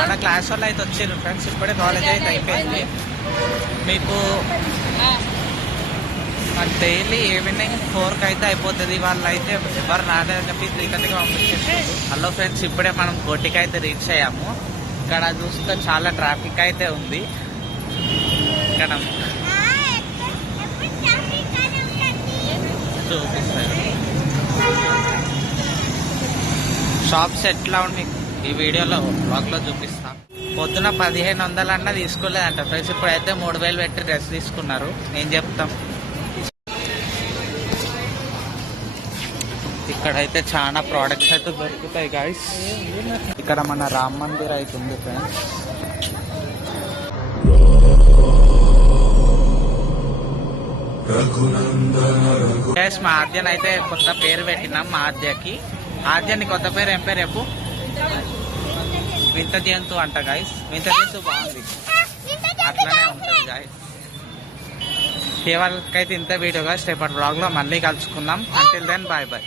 మన క్లాస్ వాళ్ళు అయితే వచ్చారు ఫ్రెండ్స్. ఇప్పుడే కాలేజ్ అయితే అయిపోయింది. మీకు డైలీ ఈవినింగ్ 4కి అయితే అయిపోతుంది. వాళ్ళు అయితే ఎవరు రాలేదని చెప్పి 3:30కి పంపించేస్తారు. హలో ఫ్రెండ్స్, ఇప్పుడే మనం కోటికి అయితే రీచ్ అయ్యాము. ఇక్కడ చూస్తే చాలా ట్రాఫిక్ అయితే ఉంది. ఇక్కడ చూపిస్తారు షాప్స్ ఎట్లా ఉంది ఈ వీడియోలో బ్లాగ్లో చూపిస్తాం. పొద్దున 1500 అన్నా తీసుకోలేదంట ఫ్రెండ్స్. ఇప్పుడైతే 3000 పెట్టి డ్రెస్ తీసుకున్నారు. ఏం చెప్తాం. ఇక్కడైతే చాలా ప్రోడక్ట్స్ అయితే దొరుకుతాయి గాయస్. ఇక్కడ మన రామ్ మందిర్ అయితే ఉంది ఫ్రెండ్స్. గైస్ మా ఆద్యని అయితే కొత్త పేరు పెట్టినాం. మా ఆద్యాని కొత్త పేరు ఏం పేరు రేపు వింత జంతు అంట గాయస్. వింత జంతు బాగుంది, అట్లానే ఉంటుంది గాయస్. కేవలకైతే ఇంత వీడియో గాయస్. రేపటి బ్లాగ్ లో మళ్ళీ కలుసుకుందాం. Until then bye bye.